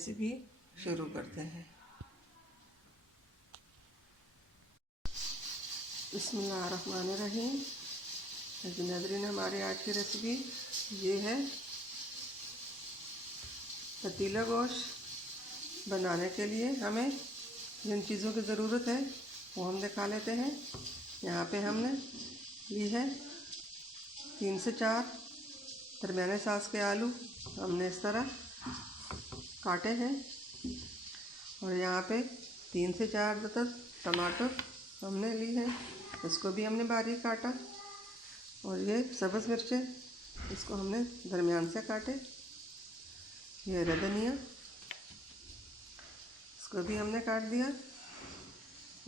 Recipe शुरू करते हैं। बिस्मिल्लाहिर्रहमानिर्रहीम। नाज़रीन, हमारी आज की रेसिपी ये है। पतीला गोश्त बनाने के लिए हमें जिन चीज़ों की ज़रूरत है वो हम दिखा लेते हैं। यहाँ पे हमने ली है 3 से 4 दरमियाने साइज़ के आलू, हमने इस तरह काटे हैं। और यहाँ पे 3 से 4 टमाटर हमने ली है, इसको भी हमने बारीक काटा। और ये सब्ज़ मिर्चें, इसको हमने दरमियान से काटे। ये हरा धनिया, इसको भी हमने काट दिया।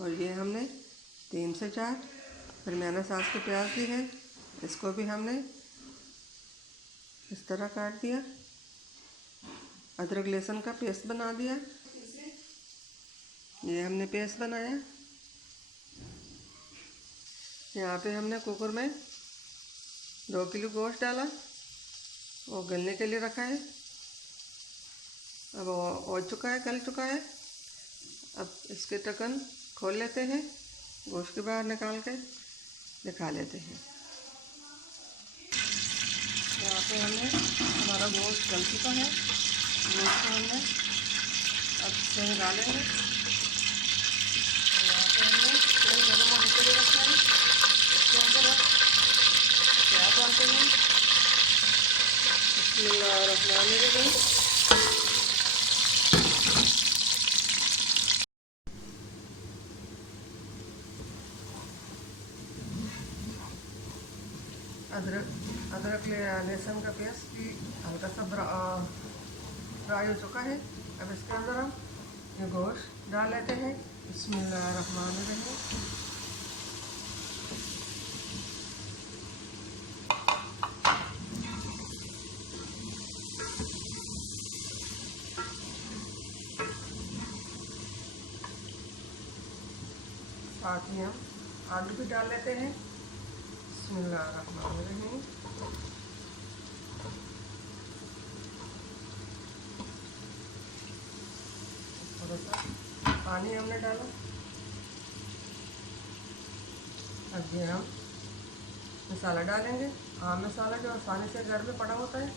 और ये हमने 3 से 4 दरमियाना साइज़ के प्याज ली है, इसको भी हमने इस तरह काट दिया। अदरक लहसुन का पेस्ट बना दिया, ये हमने पेस्ट बनाया। यहाँ पे हमने कुकर में 2 किलो गोश्त डाला, वो गलने के लिए रखा है। अब वो हो चुका है, गल चुका है। अब इसके ढक्कन खोल लेते हैं, गोश्त के बाहर निकाल के दिखा लेते हैं। यहाँ पे हमने हमारा गोश्त गल चुका है, गोश्त को हमने अब से निकालेंगे। यहाँ पे हमने तेल गर्म होने के लिए रखा है, इसके अंदर अब प्याज डालते हैं। बिस्मिल्लाहिर्रहमानिर्रहीम। अदरक लहसुन का पेस्ट भी हल्का सा फ्राई हो चुका है। अब इसके अंदर हम ये गोश्त डाल लेते हैं। बिस्मिल्लाहिर्रहमानिर्रहीम। साथ ही हम आलू भी डाल लेते हैं। बिस्मिल्लाहिर्रहमानिर्रहीम। थोड़ा सा पानी हमने डाला। अब ये हम मसाला डालेंगे। आम मसाला जो आसानी से घर में पड़ा होता है,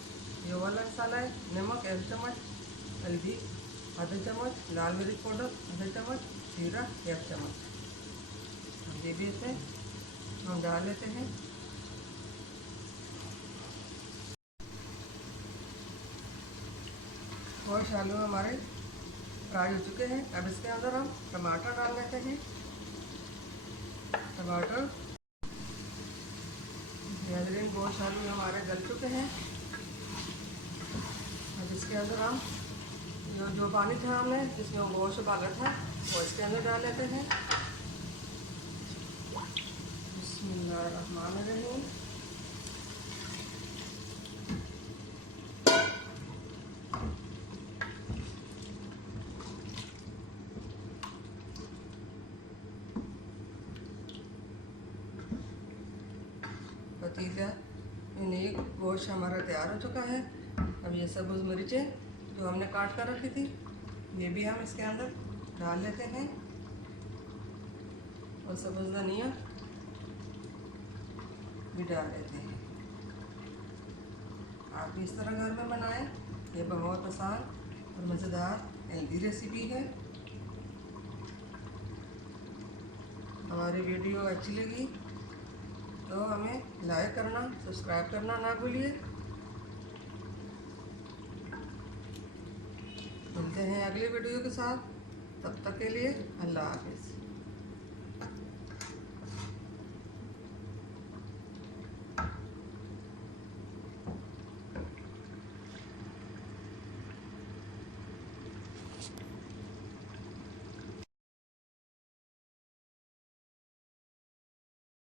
ये वाला मसाला है। नमक 1 चम्मच, हल्दी आधा चम्मच, लाल मिर्च पाउडर आधा चम्मच, जीरा 1 चम्मच। ये भी इसे हम डाल लेते हैं। और आलू हमारे फ्राई हो चुके हैं। अब इसके अंदर हम टमाटर डाल लेते हैं। टमाटर, नाज़रीन, गोश्त आलू हमारे गल चुके हैं। अब इसके अंदर हम जो पानी था हमने जिसमें गोश्त उबाला था वो इसके अंदर डाल लेते हैं। बिस्मिल्लाहिर्रहमानिर्रहीम। पतीला यानी गोश्त हमारा तैयार हो चुका है। अब ये सब्ज़ मिर्चें जो हमने काट कर रखी थी, ये भी हम इसके अंदर डाल लेते हैं। और सब्ज़ धनिया भी डाल लेते हैं। आप भी इस तरह घर में बनाएं, ये बहुत आसान और मज़ेदार हेल्दी रेसिपी है। हमारी वीडियो अच्छी लगी तो हमें लाइक करना, सब्सक्राइब करना ना भूलिए। मिलते हैं अगली वीडियो के साथ, तब तक के लिए अल्लाह हाफ़िज़।